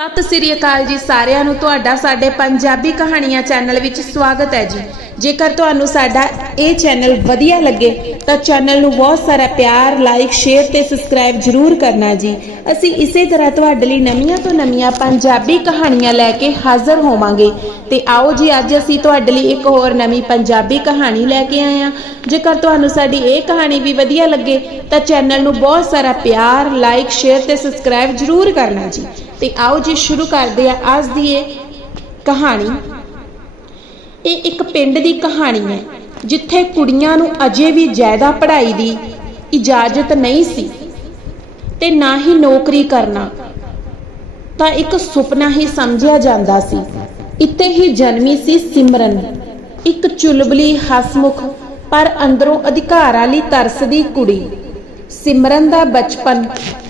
ਸਤਿ ਸ੍ਰੀ ਅਕਾਲ ਜੀ ਸਾਰਿਆਂ ਨੂੰ। ਤੁਹਾਡਾ ਸਾਡੇ ਪੰਜਾਬੀ ਕਹਾਣੀਆਂ ਚੈਨਲ ਵਿੱਚ ਸਵਾਗਤ ਹੈ ਜੀ। ਜੇਕਰ ਤੁਹਾਨੂੰ ਸਾਡਾ ਇਹ ਚੈਨਲ ਵਧੀਆ ਲੱਗੇ, ਤਾਂ ਚੈਨਲ ਨੂੰ ਬਹੁਤ ਸਾਰਾ ਪਿਆਰ ਲਾਈਕ ਸ਼ੇਅਰ ਤੇ ਸਬਸਕ੍ਰਾਈਬ ਜਰੂਰ ਕਰਨਾ ਜੀ। ਅਸੀਂ ਇਸੇ ਤਰ੍ਹਾਂ ਤੁਹਾਡੇ ਲਈ ਨਵੀਆਂ ਤੋਂ ਨਵੀਆਂ ਪੰਜਾਬੀ ਕਹਾਣੀਆਂ ਲੈ ਕੇ ਹਾਜ਼ਰ ਹੋਵਾਂਗੇ। ਤੇ ਆਓ ਜੀ, ਅੱਜ ਅਸੀਂ ਤੁਹਾਡੇ ਲਈ ਇੱਕ ਹੋਰ ਨਵੀਂ ਪੰਜਾਬੀ ਕਹਾਣੀ ਲੈ ਕੇ ਆਏ ਹਾਂ। ਜੇਕਰ ਤੁਹਾਨੂੰ ਸਾਡੀ ਇਹ ਕਹਾਣੀ ਵੀ ਵਧੀਆ ਲੱਗੇ, ਤਾਂ ਚੈਨਲ ਨੂੰ ਬਹੁਤ ਸਾਰਾ ਪਿਆਰ ਲਾਈਕ ਸ਼ੇਅਰ ਤੇ ਸਬਸਕ੍ਰਾਈਬ ਜਰੂਰ ਕਰਨਾ ਜੀ। ਤੇ ਆਓ ਜੀ ਸ਼ੁਰੂ ਕਰਦੇ ਆ ਅੱਜ ਦੀ ਇਹ ਕਹਾਣੀ। ਇਹ ਇੱਕ ਪਿੰਡ ਦੀ ਕਹਾਣੀ ਹੈ, ਜਿੱਥੇ ਕੁੜੀਆਂ ਨੂੰ ਅਜੇ ਵੀ ਜ਼ਿਆਦਾ ਪੜ੍ਹਾਈ ਦੀ ਇਜਾਜ਼ਤ ਨਹੀਂ ਸੀ ਤੇ ਨਾ ਹੀ ਨੌਕਰੀ ਕਰਨਾ। ਤਾਂ ਇੱਕ ਸੁਪਨਾ ਹੀ ਸਮਝਿਆ ਜਾਂਦਾ ਸੀ, ਇੱਥੇ ਹੀ ਜਨਮੀ ਸੀ ਸਿਮਰਨ। ਇੱਕ ਚੁਲਬਲੀ ਹਸਮੁਖ, ਪਰ ਅੰਦਰੋਂ ਅਧਿਕਾਰ ਵਾਲੀ ਤਰਸਦੀ ਕੁੜੀ। ਸਿਮਰਨ ਦਾ ਬਚਪਨ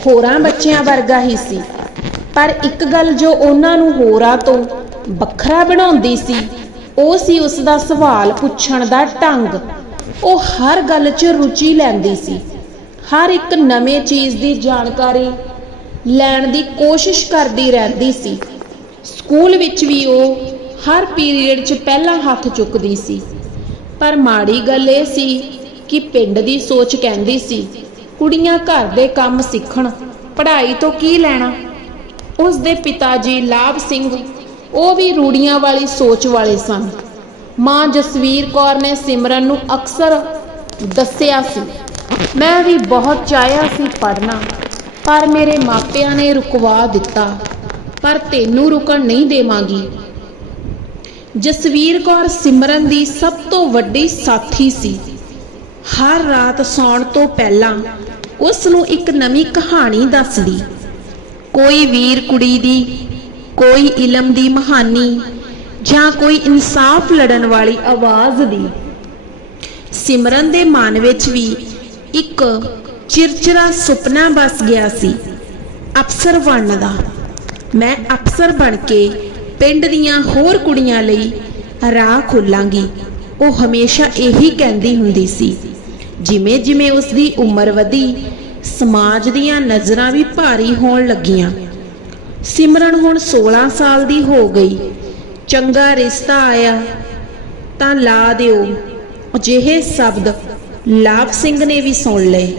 ਹੋਰਾਂ ਬੱਚਿਆਂ ਵਰਗਾ ਹੀ ਸੀ। ਪਰ ਇੱਕ ਗੱਲ ਜੋ ਉਹਨਾਂ ਨੂੰ ਹੋਰਾਂ ਤੋਂ ਵੱਖਰਾ ਬਣਾਉਂਦੀ ਸੀ, ਉਹ ਸੀ ਉਸ ਦਾ ਸਵਾਲ ਪੁੱਛਣ ਦਾ ਢੰਗ। ਉਹ ਹਰ ਗੱਲ 'ਚ ਰੁਚੀ ਲੈਂਦੀ ਸੀ। ਹਰ ਇੱਕ ਨਵੇਂ ਚੀਜ਼ ਦੀ ਜਾਣਕਾਰੀ ਲੈਣ ਦੀ ਕੋਸ਼ਿਸ਼ ਕਰਦੀ ਰਹਿੰਦੀ ਸੀ। ਸਕੂਲ ਵਿੱਚ ਵੀ ਉਹ ਹਰ ਪੀਰੀਅਡ 'ਚ ਪਹਿਲਾ ਹੱਥ ਚੁੱਕਦੀ ਸੀ। ਪਰ ਮਾੜੀ ਗੱਲ ਇਹ ਸੀ ਕਿ ਪਿੰਡ ਦੀ ਸੋਚ ਕਹਿੰਦੀ ਸੀ, ਕੁੜੀਆਂ ਘਰ ਦੇ ਕੰਮ ਸਿੱਖਣ, ਪੜ੍ਹਾਈ ਤੋਂ ਕੀ ਲੈਣਾ? ਉਸ ਦੇ ਪਿਤਾ ਜੀ ਲਾਭ ਸਿੰਘ, ਉਹ ਵੀ ਰੂੜੀਆਂ ਵਾਲੀ ਸੋਚ ਵਾਲੇ ਸਨ। ਮਾਂ ਜਸਵੀਰ ਕੌਰ ਨੇ ਸਿਮਰਨ ਨੂੰ ਅਕਸਰ ਦੱਸਿਆ ਸੀ, ਮੈਂ ਵੀ ਬਹੁਤ ਚਾਹਿਆ ਸੀ ਪੜ੍ਹਨਾ, ਪਰ ਮੇਰੇ ਮਾਪਿਆਂ ਨੇ ਰੁਕਵਾ ਦਿੱਤਾ, ਪਰ ਤੈਨੂੰ ਰੁਕਣ ਨਹੀਂ ਦੇਵਾਂਗੀ। ਜਸਵੀਰ ਕੌਰ ਸਿਮਰਨ ਦੀ ਸਭ ਤੋਂ ਵੱਡੀ ਸਾਥੀ ਸੀ। ਹਰ ਰਾਤ ਸੌਣ ਤੋਂ ਪਹਿਲਾਂ ਉਸ ਨੂੰ ਇੱਕ ਨਵੀਂ ਕਹਾਣੀ ਦੱਸਦੀ। ਕੋਈ ਵੀਰ ਕੁੜੀ ਦੀ, ਕੋਈ ਇਲਮ ਦੀ ਮਹਾਨੀ ਜਾਂ ਕੋਈ ਇਨਸਾਫ ਲੜਨ ਵਾਲੀ ਆਵਾਜ਼ ਦੀ। ਸਿਮਰਨ ਦੇ ਮਨ ਵਿੱਚ ਵੀ ਇੱਕ ਚਿਰਚਿਰਾ ਸੁਪਨਾ ਬਸ ਗਿਆ ਸੀ, ਅਫਸਰ ਬਣਨ ਦਾ। ਮੈਂ ਅਫਸਰ ਬਣ ਕੇ ਪਿੰਡ ਦੀਆਂ ਹੋਰ ਕੁੜੀਆਂ ਲਈ ਰਾਹ ਖੋਲਾਂਗੀ। ਉਹ ਹਮੇਸ਼ਾ ਇਹੀ ਕਹਿੰਦੀ ਹੁੰਦੀ ਸੀ ਜਿਵੇਂ ਜਿਵੇਂ ਉਸ ਦੀ ਉਮਰ ਵਧੀ ਸਮਾਜ ਦੀਆਂ ਨਜ਼ਰਾਂ ਵੀ ਭਾਰੀ ਹੋਣ ਲੱਗੀਆਂ। ਸਿਮਰਨ ਹੁਣ 16 ਸਾਲ ਦੀ ਹੋ ਗਈ। ਚੰਗਾ ਰਿਸ਼ਤਾ ਆਇਆ, ਤਾਂ ਲਾ ਦਿਓ। ਅਜਿਹੇ ਸ਼ਬਦ ਲਾਭ ਸਿੰਘ ਨੇ ਵੀ ਸੁਣ ਲਏ,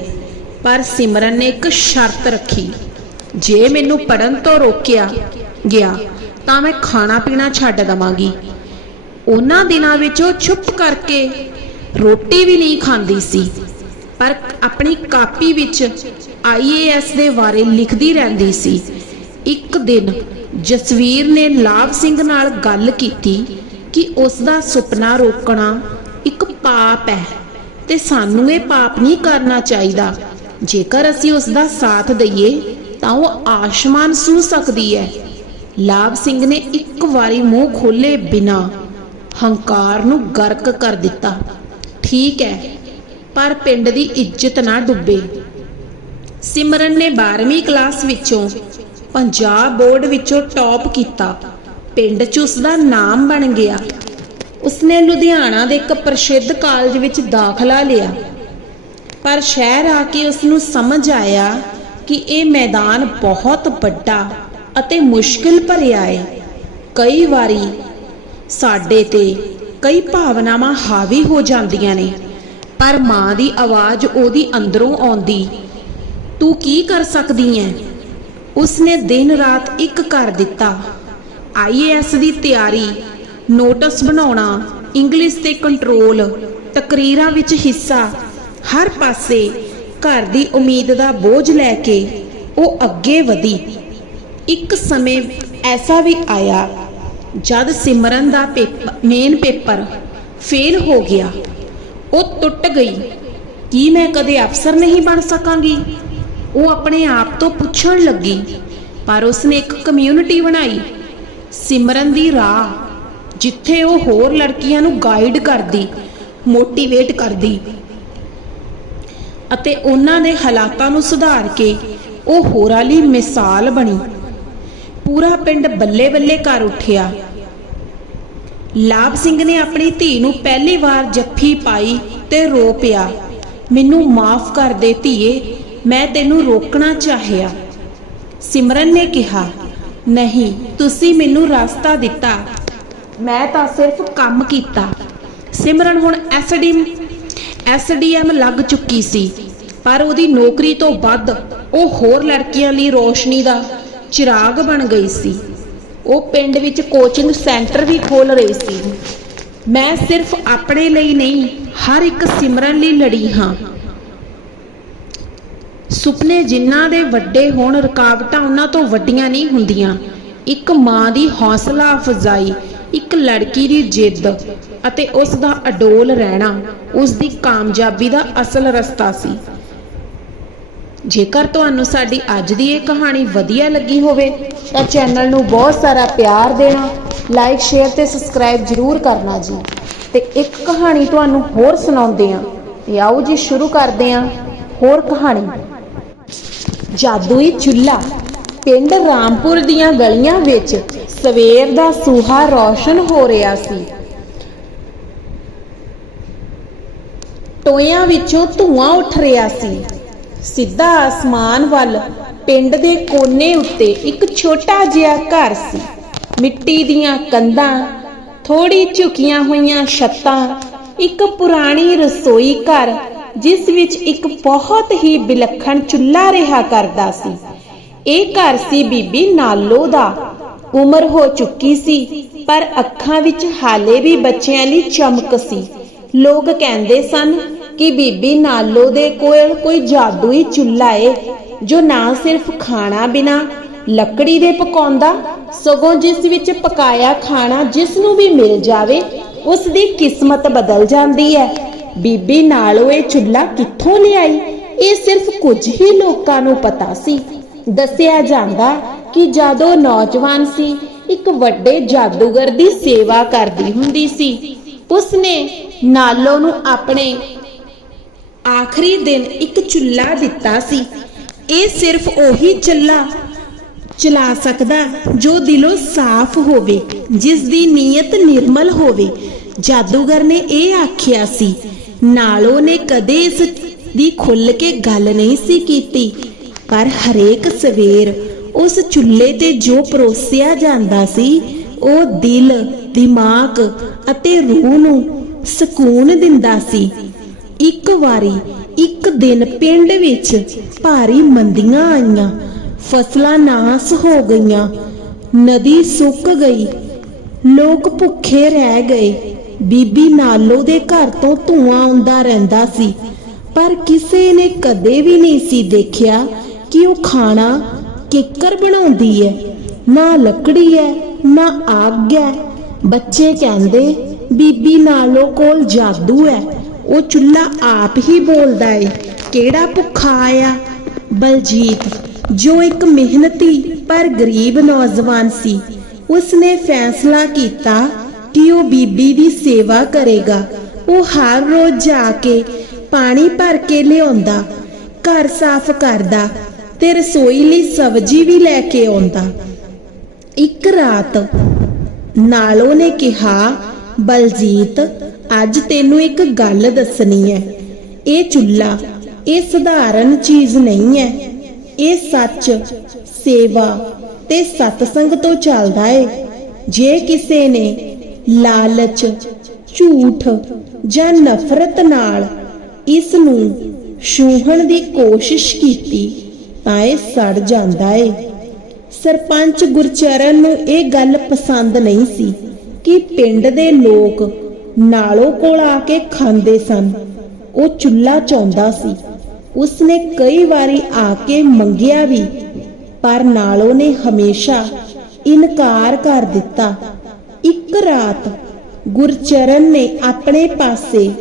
ਪਰ ਸਿਮਰਨ ਨੇ ਇੱਕ ਸ਼ਰਤ ਰੱਖੀ। ਜੇ ਮੈਨੂੰ ਪੜਨ ਤੋਂ ਰੋਕਿਆ ਗਿਆ, ਤਾਂ ਮੈਂ ਖਾਣਾ ਪੀਣਾ ਛੱਡ ਦਵਾਂਗੀ। ਉਹਨਾਂ ਦਿਨਾਂ ਵਿੱਚ ਉਹ ਚੁੱਪ ਕਰਕੇ ਰੋਟੀ ਵੀ ਨਹੀਂ ਖਾਂਦੀ ਸੀ। ਪਰ ਆਪਣੀ ਕਾਪੀ ਵਿੱਚ ਆਈਏਐਸ ਦੇ ਬਾਰੇ ਲਿਖਦੀ ਰਹਿੰਦੀ ਸੀ। ਇੱਕ ਦਿਨ ਜਸਵੀਰ ਨੇ ਲਾਭ ਸਿੰਘ ਨਾਲ ਗੱਲ ਕੀਤੀ ਕਿ ਉਸ ਦਾ ਸੁਪਨਾ ਰੋਕਣਾ ਇੱਕ ਪਾਪ ਹੈ ਤੇ ਸਾਨੂੰ ਇਹ ਪਾਪ ਨਹੀਂ ਕਰਨਾ ਚਾਹੀਦਾ। ਜੇਕਰ ਅਸੀਂ ਉਸ ਦਾ ਸਾਥ ਦਈਏ, ਤਾਂ ਉਹ ਆਸ਼ਮਾਨ ਸੂ ਸਕਦੀ ਹੈ। ਲਾਭ ਸਿੰਘ ਨੇ ਇੱਕ ਵਾਰੀ ਮੂੰਹ ਖੋਲੇ ਬਿਨਾ ਹੰਕਾਰ ਨੂੰ ਗਰਕ ਕਰ ਦਿੱਤਾ। ਠੀਕ ਹੈ ਪਰ ਪਿੰਡ ਦੀ ਇੱਜ਼ਤ ਨਾ ਡੁੱਬੇ। ਸਿਮਰਨ ਨੇ 12ਵੀਂ ਕਲਾਸ ਵਿੱਚੋਂ ਪੰਜਾਬ ਬੋਰਡ ਵਿੱਚੋਂ ਟੌਪ ਕੀਤਾ। ਪਿੰਡ 'ਚ ਉਸ ਦਾ ਨਾਮ ਬਣ ਗਿਆ। ਉਸਨੇ ਲੁਧਿਆਣਾ ਦੇ ਇੱਕ ਪ੍ਰਸਿੱਧ ਕਾਲਜ ਵਿੱਚ ਦਾਖਲਾ ਲਿਆ। ਪਰ ਸ਼ਹਿਰ ਆ ਕੇ ਉਸ ਨੂੰ ਸਮਝ ਆਇਆ ਕਿ ਇਹ ਮੈਦਾਨ ਬਹੁਤ ਵੱਡਾ ਅਤੇ ਮੁਸ਼ਕਿਲ ਭਰਿਆ ਹੈ ਕਈ ਵਾਰੀ ਸਾਡੇ ਤੇ ਕਈ ਭਾਵਨਾਵਾਂ ਹਾਵੀ ਹੋ ਜਾਂਦੀਆਂ ਨੇ। ਪਰ ਮਾਂ ਦੀ ਆਵਾਜ਼ ਉਹਦੀ ਅੰਦਰੋਂ ਆਉਂਦੀ, ਤੂੰ ਕੀ ਕਰ ਸਕਦੀ ਐ? ਉਸਨੇ ਦਿਨ ਰਾਤ ਇੱਕ ਕਰ ਦਿੱਤਾ। ਆਈਏਐਸ ਦੀ ਤਿਆਰੀ, ਨੋਟਿਸ ਬਣਾਉਣਾ, ਇੰਗਲਿਸ਼ ਤੇ ਕੰਟਰੋਲ, ਤਕਰੀਰਾਂ ਵਿੱਚ ਹਿੱਸਾ, ਹਰ ਪਾਸੇ ਘਰ ਦੀ ਉਮੀਦ ਦਾ ਬੋਝ ਲੈ ਕੇ ਉਹ ਅੱਗੇ ਵਧੀ। ਇੱਕ ਸਮੇਂ ਐਸਾ ਵੀ ਆਇਆ ਜਦ ਸਿਮਰਨ ਦਾ ਪੇਪਰ ਮੇਨ ਪੇਪਰ ਫੇਲ ਹੋ ਗਿਆ। ਉਹ ਟੁੱਟ ਗਈ। ਕੀ ਮੈਂ ਕਦੇ ਅਫਸਰ ਨਹੀਂ ਬਣ ਸਕਾਂਗੀ? ਉਹ ਆਪਣੇ ਆਪ ਤੋਂ ਪੁੱਛਣ ਲੱਗੀ, ਪਰ ਉਸਨੇ ਇੱਕ ਕਮਿਊਨਿਟੀ ਬਣਾਈ, ਸਿਮਰਨ ਦੀ ਰਾਹ, ਜਿੱਥੇ ਉਹ ਹੋਰ ਲੜਕੀਆਂ ਨੂੰ ਗਾਈਡ ਕਰਦੀ ਮੋਟੀਵੇਟ ਕਰਦੀ ਅਤੇ ਉਹਨਾਂ ਦੇ ਹਾਲਾਤਾਂ ਨੂੰ ਸੁਧਾਰ ਕੇ ਉਹ ਹੋਰਾਂ ਲਈ ਮਿਸਾਲ ਬਣੀ। ਪੂਰਾ ਪਿੰਡ ਬੱਲੇ-ਬੱਲੇ ਕਰ ਉੱਠਿਆ। ਲਾਭ ਸਿੰਘ ਨੇ ਆਪਣੀ ਧੀ ਨੂੰ ਪਹਿਲੀ ਵਾਰ ਜੱਫੀ ਪਾਈ ਤੇ ਰੋ ਪਿਆ। ਮੈਨੂੰ ਮਾਫ ਕਰ ਦੇ ਧੀਏ, ਮੈਂ ਤੈਨੂੰ ਰੋਕਣਾ ਚਾਹਿਆ। ਸਿਮਰਨ ਨੇ ਕਿਹਾ, ਨਹੀਂ, ਤੁਸੀਂ ਮੈਨੂੰ ਰਸਤਾ ਦਿੱਤਾ। ਮੈਂ ਤਾਂ ਸਿਰਫ ਕੰਮ ਕੀਤਾ। ਸਿਮਰਨ ਹੁਣ ਐਸਡੀਐਮ ਐਸਡੀਐਮ ਲੱਗ ਚੁੱਕੀ ਸੀ, ਪਰ ਉਹਦੀ ਨੌਕਰੀ ਤੋਂ ਵੱਧ ਉਹ ਹੋਰ ਲੜਕੀਆਂ ਲਈ ਰੋਸ਼ਨੀ ਦਾ ਚਿਰਾਗ ਬਣ ਗਈ ਸੀ। ਉਹ ਪਿੰਡ ਵਿੱਚ ਕੋਚਿੰਗ ਸੈਂਟਰ ਵੀ ਖੋਲ ਰਹੀ ਸੀ। ਮੈਂ ਸਿਰਫ ਆਪਣੇ ਲਈ ਨਹੀਂ, ਹਰ ਇੱਕ ਸਿਮਰਨ ਲਈ ਲੜੀ ਹਾਂ। ਸੁਪਨੇ ਜਿਨ੍ਹਾਂ ਦੇ ਵੱਡੇ ਹੋਣ, ਰੁਕਾਵਟਾਂ ਉਹਨਾਂ ਤੋਂ ਵੱਡੀਆਂ ਨਹੀਂ ਹੁੰਦੀਆਂ। ਇੱਕ ਮਾਂ ਦੀ ਹੌਸਲਾ ਅਫਜ਼ਾਈ, ਇੱਕ ਲੜਕੀ ਦੀ ਜਿੱਦ ਅਤੇ ਉਸ ਦਾ ਅਡੋਲ ਰਹਿਣਾ, ਉਸ ਦੀ ਕਾਮਯਾਬੀ ਦਾ ਅਸਲ ਰਸਤਾ ਸੀ। ਜੇਕਰ ਤੁਹਾਨੂੰ ਸਾਡੀ ਅੱਜ ਦੀ ਇਹ ਕਹਾਣੀ ਵਧੀਆ ਲੱਗੀ ਹੋਵੇ, ਤਾਂ ਚੈਨਲ ਨੂੰ ਬਹੁਤ ਸਾਰਾ ਪਿਆਰ ਦੇਣਾ ਲਾਈਕ ਸ਼ੇਅਰ ਤੇ ਸਬਸਕ੍ਰਾਈਬ ਜ਼ਰੂਰ ਕਰਨਾ ਜੀ। ਤੇ ਇੱਕ ਕਹਾਣੀ ਤੁਹਾਨੂੰ ਹੋਰ ਸੁਣਾਉਂਦੇ ਹਾਂ। ਤੇ ਆਓ ਜੀ, ਸ਼ੁਰੂ ਕਰਦੇ ਹਾਂ ਹੋਰ ਕਹਾਣੀ। ਜਾਦੂਈ ਚੁੱਲ੍ਹਾ ਪਿੰਡ ਰਾਮਪੁਰ ਦੀਆਂ ਗਲੀਆਂ ਵਿੱਚ ਸਵੇਰ ਦਾ ਸੂਹਾ ਰੌਸ਼ਨ ਹੋ ਰਿਹਾ ਸੀ। ਟੋਇਆਂ ਵਿੱਚੋਂ ਧੂਆਂ ਉੱਠ ਰਿਹਾ ਸੀ। ਸਿੱਧਾ ਆਸਮਾਨ ਵੱਲ ਪਿੰਡ ਦੇ ਕੋਨੇ ਉੱਤੇ ਇੱਕ ਛੋਟਾ ਜਿਹਾ ਘਰ ਸੀ। ਮਿੱਟੀ ਦੀਆਂ ਕੰਧਾਂ ਥੋੜੀ ਝੁਕੀਆਂ ਹੋਈਆਂ ਛੱਤਾਂ, ਇੱਕ ਪੁਰਾਣੀ ਰਸੋਈ ਘਰ, ਜਿਸ ਵਿੱਚ ਇੱਕ ਬਹੁਤ ਹੀ ਵਿਲੱਖਣ ਚੁੱਲ੍ਹਾ ਰਿਹਾ ਕਰਦਾ ਸੀ। ਇਹ ਘਰ ਸੀ ਬੀਬੀ ਨਾਲੋ ਦਾ। ਉਮਰ ਹੋ ਚੁੱਕੀ ਸੀ, ਪਰ ਅੱਖਾਂ ਵਿੱਚ ਹਾਲੇ ਵੀ ਬੱਚਿਆਂ ਲਈ ਚਮਕ ਸੀ। ਲੋਕ ਕਹਿੰਦੇ ਸਨ ਕਿ ਬੀਬੀ ਨਾਲੋ ਦੇ ਕੋਲ ਕੋਈ ਜਾਦੂਈ ਚੁੱਲ੍ਹਾ ਏ, ਜੋ ਨਾ ਸਿਰਫ ਖਾਣਾ ਬਿਨਾ ਲੱਕੜੀ ਦੇ ਪਕਾਉਂਦਾ, ਸਗੋਂ ਜਿਸ ਵਿੱਚ ਪਕਾਇਆ ਖਾਣਾ ਜਿਸ ਨੂੰ ਵੀ ਮਿਲ ਜਾਵੇ, ਉਸ ਦੀ ਕਿਸਮਤ ਬਦਲ ਜਾਂਦੀ ਹੈ ਬੀਬੀ ਨਾਲੋਂ ਇਹ ਚੁੱਲ੍ਹਾ ਕਿੱਥੋਂ ਲਿਆਈ? ਇਹ ਸਿਰਫ ਕੁਝ ਹੀ ਲੋਕਾਂ ਨੂੰ ਪਤਾ ਸੀ। ਦੱਸਿਆ ਜਾਂਦਾ ਕਿ ਜਦੋਂ ਨੌਜਵਾਨ ਸੀ, ਇੱਕ ਵੱਡੇ ਜਾਦੂਗਰ ਦੀ ਸੇਵਾ ਕਰਦੀ ਹੁੰਦੀ ਸੀ। ਉਸਨੇ ਨਾਲੋ ਨੂੰ ਆਪਣੇ ਆਖਰੀ ਦਿਨ ਇੱਕ ਚੁੱਲ੍ਹਾ ਦਿੱਤਾ ਸੀ। ਇਹ ਸਿਰਫ ਉਹੀ ਚੁੱਲ੍ਹਾ ਚਲਾ ਸਕਦਾ ਜੋ ਦਿਲੋਂ ਸਾਫ਼ ਹੋਵੇ, ਜਿਸ ਦੀ ਨੀਅਤ ਨਿਰਮਲ ਹੋਵੇ। ਜਾਦੂਗਰ ਨੇ ਇਹ ਆਖਿਆ ਸੀ। ਨਾਲੋ ਨੇ ਕਦੇ ਇਸ ਦੀ ਖੁੱਲ ਕੇ ਗੱਲ ਨਹੀਂ ਸੀ ਕੀਤੀ, ਪਰ ਹਰੇਕ ਸਵੇਰ ਉਸ ਚੁੱਲ੍ਹੇ ਤੇ ਜੋ ਪਰੋਸਿਆ ਜਾਂਦਾ ਸੀ, ਉਹ ਦਿਲ, ਦਿਮਾਗ ਅਤੇ ਰੂਹ ਨੂੰ ਸਕੂਨ ਦਿੰਦਾ ਸੀ। ਇੱਕ ਵਾਰੀ ਇੱਕ ਦਿਨ ਪਿੰਡ ਵਿੱਚ ਭਾਰੀ ਮੰਦੀਆਂ ਆਈਆਂ। ਫਸਲਾਂ ਨਾਸ ਹੋ ਗਈਆਂ। ਨਦੀ ਸੁੱਕ ਗਈ। ਲੋਕ ਭੁੱਖੇ ਰਹਿ ਗਏ। ਬੀਬੀ ਨਾਲੋ ਦੇ ਘਰ ਤੋਂ ਧੂਆਂ ਆਉਂਦਾ ਰਹਿੰਦਾ ਸੀ। ਪਰ ਕਿਸੇ ਨੇ ਕਦੇ ਵੀ ਨਹੀਂ ਸੀ ਦੇਖਿਆ ਕਿ ਉਹ ਖਾਣਾ ਕਿੱਕਰ ਬਣਾਉਂਦੀ ਹੈ। ਨਾ ਲੱਕੜੀ ਹੈ, ਨਾ ਆਗ ਹੈ। ਬੱਚੇ ਕਹਿੰਦੇ, ਬੀਬੀ ਨਾਲੋ ਕੋਲ ਜਾਦੂ ਹੈ। ਉਹ ਚੁੱਲ੍ਹਾ ਆਪ ਹੀ ਬੋਲਦਾ ਏ। ਕਿਹੜਾ ਭੁੱਖਾ ਆਇਆ ਬਲਜੀਤ, ਜੋ ਇੱਕ ਮਿਹਨਤੀ ਪਰ ਗਰੀਬ ਨੌਜਵਾਨ ਸੀ, ਉਸਨੇ ਫੈਸਲਾ ਕੀਤਾ ਕਿ ਉਹ ਬੀਬੀ ਦੀ ਸੇਵਾ ਕਰੇਗਾ। ਉਹ ਹਰ ਰੋਜ਼ ਜਾ ਕੇ ਪਾਣੀ ਭਰ ਕੇ ਲਿਆਉਂਦਾ, ਘਰ ਸਾਫ਼ ਕਰਦਾ ਤੇ ਰਸੋਈ ਲਈ ਸਬਜ਼ੀ ਵੀ ਲੈ ਕੇ ਆਉਂਦਾ। ਇੱਕ ਰਾਤ ਨਾਲੋਂ ਨੇ ਕਿਹਾ, ਬਲਜੀਤ ਅੱਜ ਤੈਨੂੰ ਇੱਕ ਗੱਲ ਦੱਸਣੀ ਹੈ ਇਹ ਚੁੱਲ੍ਹਾ ਇਹ ਸਧਾਰਨ ਚੀਜ਼ ਨਹੀਂ ਹੈ ਇਹ ਸੱਚ, ਸੇਵਾ ਤੇ ਸਤਸੰਗ ਤੋਂ ਚੱਲਦਾ ਏ। ਜੇ ਕਿਸੇ ਨੇ ਲਾਲਚ, ਝੂਠ ਜਾਂ ਨਫ਼ਰਤ ਨਾਲ ਇਸ ਨੂੰ ਛੂਹਣ ਦੀ ਕੋਸ਼ਿਸ਼ ਕੀਤੀ, ਤਾਂ ਇਹ ਸੜ ਜਾਂਦਾ ਏ। ਸਰਪੰਚ ਗੁਰਚਰਨ ਨੂੰ ਇਹ ਗੱਲ ਪਸੰਦ ਨਹੀਂ ਸੀ ਕਿ ਪਿੰਡ ਦੇ ਲੋਕ ਨਾਲੋਂ ਕੋਲ ਆ ਕੇ ਖਾਂਦੇ ਸਨ। ਉਹ ਚੁੱਲ੍ਹਾ ਚਾਹੁੰਦਾ ਸੀ। ਉਸਨੇ ਕਈ ਵਾਰੀ ਆ ਕੇ ਮੰਗਿਆ ਵੀ, ਪਰ ਨਾਲੋਂ ਨੇ ਹਮੇਸ਼ਾ ਇਨਕਾਰ ਕਰ ਦਿੱਤਾ। ਇੱਕ ਰਾਤ ਗੁਰਚਰਨ ਨੇ ਆਪਣੇ ਪਾਸੇ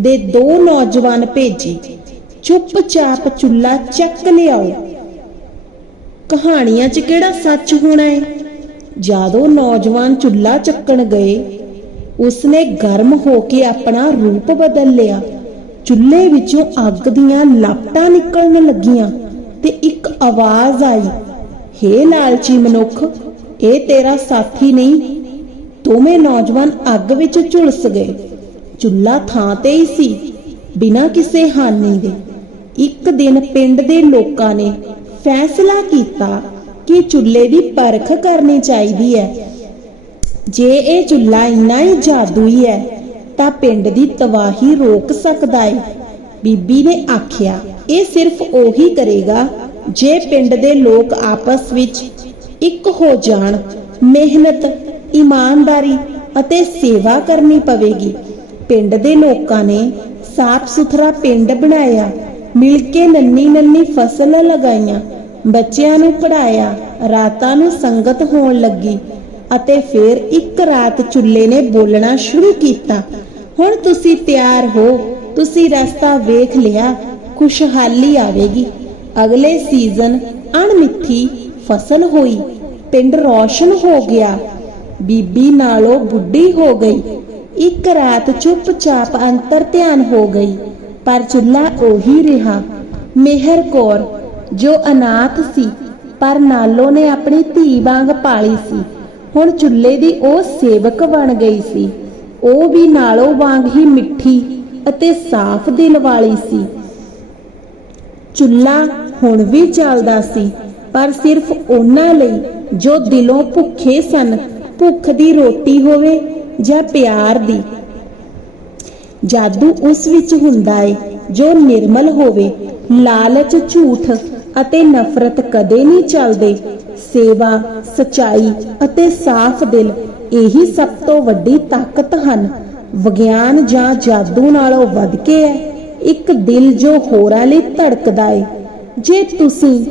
ਦੇ ਦੋ ਨੌਜਵਾਨ ਭੇਜੇ। ਚੁੱਪਚਾਪ ਚੁੱਲ੍ਹਾ ਚੱਕ ਲਿਆਓ। ਕਹਾਣੀਆਂ 'ਚ ਕਿਹੜਾ ਸੱਚ ਹੋਣਾ ਏ? ਜਦੋਂ ਨੌਜਵਾਨ ਚੁੱਲ੍ਹਾ ਚੱਕਣ ਗਏ ਉਸਨੇ ਗਰਮ ਹੋ ਕੇ ਆਪਣਾ ਰੂਪ ਬਦਲ ਲਿਆ। ਚੁੱਲ੍ਹੇ ਵਿੱਚੋਂ ਅੱਗ ਦੀਆਂ ਲਾਪਟਾਂ ਨਿਕਲਣ ਲੱਗੀਆਂ ਤੇ ਇੱਕ ਆਵਾਜ਼ ਆਈ, ਹੇ ਲਾਲਚੀ ਮਨੁੱਖ, ਇਹ ਤੇਰਾ ਸਾਥੀ ਨਹੀਂ। ਦੋਵੇਂ ਨੌਜਵਾਨ ਅੱਗ ਵਿੱਚ ਝੁਲਸ ਗਏ। ਚੁੱਲ੍ਹਾ ਥਾਂ ਤੇ ਹੀ ਸੀ, ਬਿਨਾਂ ਕਿਸੇ ਹਾਨੀ ਦੇ। ਇੱਕ ਦਿਨ ਪਿੰਡ ਦੇ ਲੋਕਾਂ ਨੇ ਫੈਸਲਾ ਕੀਤਾ ਕਿ ਚੁੱਲ੍ਹੇ ਦੀ ਪਰਖ ਕਰਨੀ ਚਾਹੀਦੀ ਹੈ। ਜੇ ਇਹ ਚੁੱਲ੍ਹਾ ਇੰਨਾ ਹੀ ਜਾਦੂਈ ਹੈ ਤਾਂ ਪਿੰਡ ਦੀ ਤਬਾਹੀ ਰੋਕ ਸਕਦਾ ਹੈ ਬੀਬੀ ਨੇ ਆਖਿਆ, ਇਹ ਸਿਰਫ ਉਹੀ ਕਰੇਗਾ ਜੇ ਪਿੰਡ ਦੇ ਲੋਕ ਆਪਸ ਵਿੱਚ ਇੱਕ ਹੋ ਜਾਣ, ਮਿਹਨਤ, ਇਮਾਨਦਾਰੀ ਅਤੇ ਸੇਵਾ ਕਰਨੀ ਪਵੇਗੀ। ਪਿੰਡ ਦੇ ਲੋਕਾਂ ਨੇ ਸਾਫ਼ ਸੁਥਰਾ ਪਿੰਡ ਬਣਾਇਆ, ਮਿਲ ਕੇ ਨੰਨੀ ਨੰਨੀ ਫਸਲਾਂ ਲਗਾਈਆਂ, ਬੱਚਿਆਂ ਨੂੰ ਪੜਾਇਆ ਰਾਤਾਂ ਨੂੰ ਸੰਗਤ ਹੋਣ ਲੱਗੀ। ਅਤੇ ਫਿਰ ਇੱਕ ਰਾਤ ਚੁੱਲ੍ਹੇ ਨੇ ਬੋਲਣਾ ਸ਼ੁਰੂ ਕੀਤਾ। ਹੁਣ ਤੁਸੀਂ ਤਿਆਰ ਹੋ, ਤੁਸੀਂ ਰਸਤਾ ਵੇਖ ਲਿਆ, ਖੁਸ਼ਹਾਲੀ ਆਵੇਗੀ। ਅਗਲੇ ਸੀਜ਼ਨ ਅਣਮਿੱਥੀ ਫਸਲ ਹੋਈ, ਪਿੰਡ ਰੌਸ਼ਨ ਹੋ ਗਿਆ। ਬੀਬੀ ਨਾਲੋਂ ਬੁੱਢੀ ਹੋ ਗਈ। ਇੱਕ ਰਾਤ ਚੁੱਪਚਾਪ ਅੰਤਰ ਧਿਆਨ ਹੋ ਗਈ, ਪਰ ਚੁੱਲ੍ਹਾ ਉਹੀ ਰਿਹਾ। ਮਿਹਰ ਕੌਰ, ਜੋ ਅਨਾਥ ਸੀ, ਪਰ ਨਾਲੋ ਨੇ ਆਪਣੀ ਧੀ ਵਾਂਗ ਪਾਲੀ ਸੀ। ਹੁਣ ਚੁੱਲ੍ਹੇ ਦੀ ਉਹ ਸੇਵਕ ਬਣ ਗਈ ਸੀ। ਉਹ ਵੀ ਨਾਲੋਂ ਵਾਂਗ ਹੀ ਮਿੱਠੀ ਅਤੇ ਸਾਫ਼ ਦਿਲ ਵਾਲੀ ਸੀ। ਚੁੱਲ੍ਹਾ ਹੁਣ ਵੀ ਚੱਲਦਾ ਸੀ, ਪਰ ਸਿਰਫ ਉਹਨਾਂ ਲਈ ਜੋ ਦਿਲੋਂ ਭੁੱਖੇ ਸਨ, ਭੁੱਖ ਦੀ ਰੋਟੀ ਹੋਵੇ ਜਾਂ ਪਿਆਰ ਦੀ। ਜਾਦੂ ਉਸ ਵਿੱਚ ਹੁੰਦਾ ਏ, ਜੋ ਨਿਰਮਲ ਹੋਵੇ, ਲਾਲਚ ਝੂਠ ਅਤੇ ਨਫ਼ਰਤ ਕਦੇ ਨਹੀਂ ਚੱਲਦੇ। ਸੇਵਾ, ਸਚਾਈ ਅਤੇ ਸਾਫ਼ ਦਿਲ, ਇਹੀ ਸਭ ਤੋਂ ਵੱਡੀ ਤਾਕਤ ਹਨ। ਵਿਗਿਆਨ ਜਾਂ ਜਾਦੂ ਨਾਲੋਂ ਵੱਧ ਕੇ ਹੈ, ਇੱਕ ਦਿਲ ਜੋ ਹੋਰਾਂ ਲਈ ਧੜਕਦਾ ਏ। ਜੇ ਤੁਸੀਂ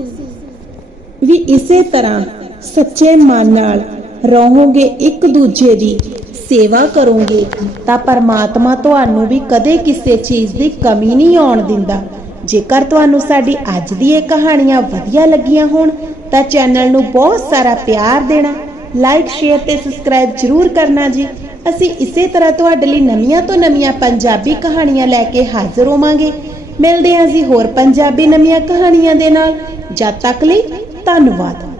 ਵੀ ਇਸੇ ਤਰ੍ਹਾਂ ਸੱਚੇ ਮਨ ਨਾਲ ਰਹੋਗੇ, ਇੱਕ ਦੂਜੇ ਦੀ ਸੇਵਾ ਕਰੋਗੇ, ਤਾਂ ਪਰਮਾਤਮਾ ਤੁਹਾਨੂੰ ਵੀ ਕਦੇ ਕਿਸੇ ਚੀਜ਼ ਦੀ ਕਮੀ ਨਹੀਂ ਆਉਣ ਦਿੰਦਾ। ਜੇਕਰ ਤੁਹਾਨੂੰ ਸਾਡੀ ਅੱਜ ਦੀ ਇਹ ਕਹਾਣੀਆਂ ਵਧੀਆ ਲੱਗੀਆਂ ਹੋਣ, ਤਾਂ ਚੈਨਲ ਨੂੰ ਬਹੁਤ ਸਾਰਾ ਪਿਆਰ ਦੇਣਾ ਲਾਈਕ ਸ਼ੇਅਰ ਤੇ ਸਬਸਕ੍ਰਾਈਬ ਜਰੂਰ ਕਰਨਾ ਜੀ। ਅਸੀਂ ਇਸੇ ਤਰ੍ਹਾਂ ਤੁਹਾਡੇ ਲਈ ਨਵੀਆਂ ਤੋਂ ਨਵੀਆਂ ਪੰਜਾਬੀ ਕਹਾਣੀਆਂ ਲੈ ਕੇ ਹਾਜ਼ਰ ਹੋਵਾਂਗੇ। ਮਿਲਦੇ ਹਾਂ ਜੀ ਹੋਰ ਪੰਜਾਬੀ ਨਵੀਆਂ ਕਹਾਣੀਆਂ ਦੇ ਨਾਲ। ਜਦ ਤੱਕ ਲਈ ਧੰਨਵਾਦ।